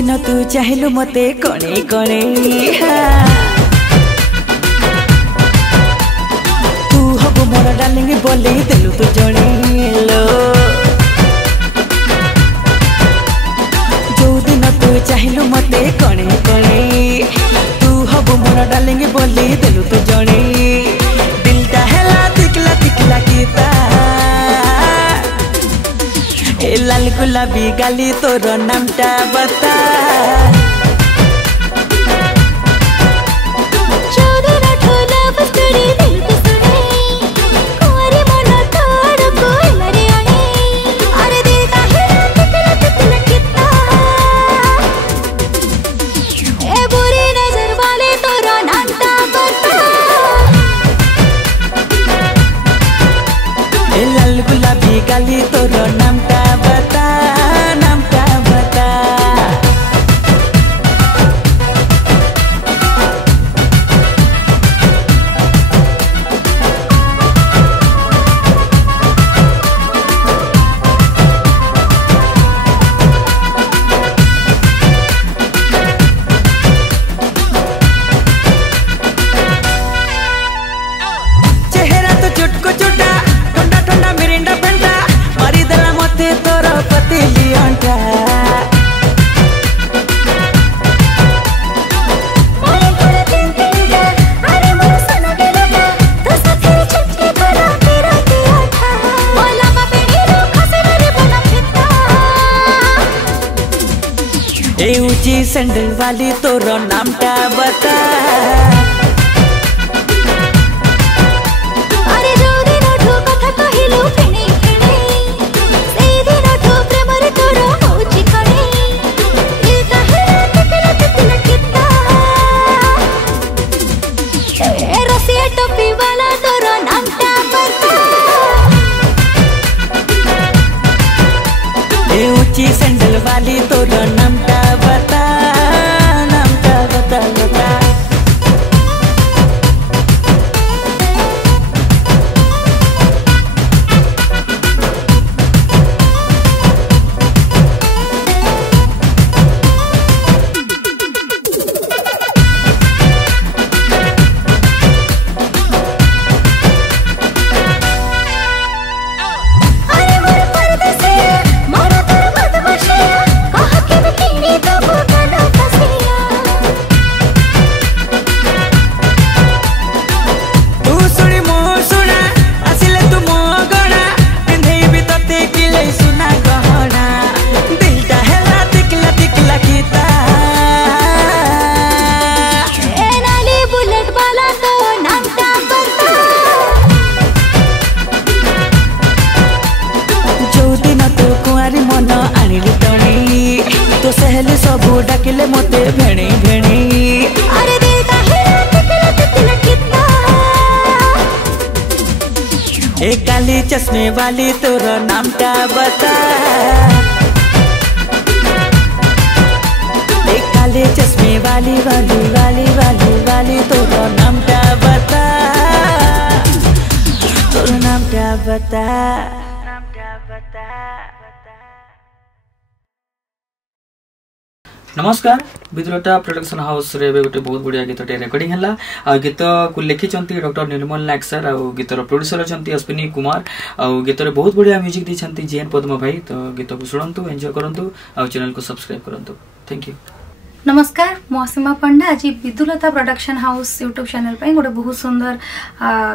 दिन तू चाहिलु मते कणे कणे तू हबु मोर डार्लिंग बोले देलु तू जणे लो जो दिन तू चाहिलु मते कणे कणे तू हबु मोर डार्लिंग बोले देलु तू जणे दिलटा हेला तिकला तिकला कीता ए लाल गुलाबी गाली तोर नामटा बता गुलाबी गाली तोर नामटा बता नामटा बता चेहरा तो चुटको चुटा ठंडा ठंडा मिरिंडा फंडा मारी देला मते तोर पतीली अंटा ए ऊंची सैंडल वाली तोर नामटा बता सैंडल वाली तोर नामटा बता नामटा बता बता मन आनिली टणी तो सहले सबू डाकिले मते भेणी भेणी अरे दिल ए काली चश्मे वाली तोर नामटा बता ए काली चश्मे वाली वाली वाली वाली वाली तोर नामटा बता तोर नामटा बता नामटा बता। नमस्कार विद्रोटा प्रोडक्शन हाउस रे गोटे बहुत बढ़िया गीत रेकर्डिंग है आ गीत को लिखिं डॉक्टर निर्मल नायक सर आ गीतर प्रोड्यूसर अच्छा अश्विनी कुमार आ गीत बहुत बढ़िया म्यूजिक दी जीएन पद्म भाई तो गीत को शुणु एंजॉय करूँ आ चैनल को सब्सक्राइब करूँ थैंक यू। नमस्कार मो सीमा पंडा आज विदुलता प्रोडक्शन हाउस यूट्यूब चैनल पे गोटे बहुत सुंदर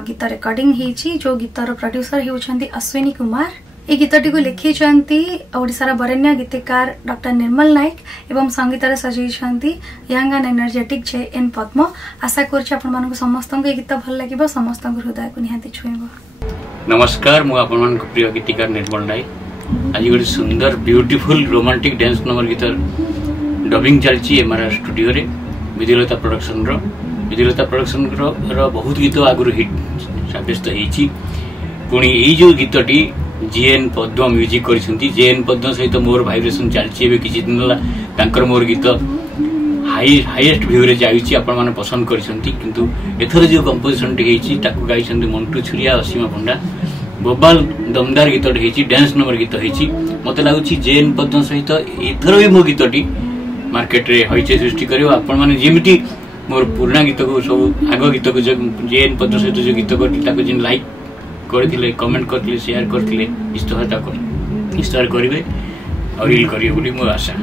गीत रेकर्डिंग होती जो गीतर प्रोड्यूसर होती अश्विनी कुमार ये गीतटी को लिखिंट ओडिशार बरेण्य गीतिकार डॉक्टर निर्मल नायक एवं संगीतर सजाई यंग एंड एनर्जेटिक JN पद्म आशा कर समस्त गीत भल लगे समस्त हृदय को निहाती छुईब। नमस्कार मु आपण प्रिय गीतिकार निर्मल नायक आज गोटे सुंदर ब्यूटीफुल रोमांटिक डांस नंबर गीत डबिंग चलती एमआरआर स्टूडियो रे विदुलता प्रोडक्शन रो बहुत गीत आगुरी हिट सब्यस्त होती पुणी यही जो गीतटी JN पद्म म्यूजिक करछंती JN पद्म सहित मोर वाइब्रेशन चलती किसी दिन मोर गीत हाईएस्ट व्यू रे जाइछि आपण माने पसंद करछंती किंतु एथर जो कंपोजिशन टी ताकू गाइछंती मंटू छुरिया असीमा पंडा बोबाल दमदार गीत डांस नंबर गीत मत लगुच JN पद्म सहित एथर भी मो गीतटी मार्केट रे हईचे सृष्टि करियो आपण माने जेमिति मोर पुराना गीत को सब आगो गीत को जेन पद सहित जो गीत करती जिन लाइक करथिले कमेंट करथिले शेयर करथिले इष्टहता कर इष्टहर करिवे और रील करियो बोली मोर आशा।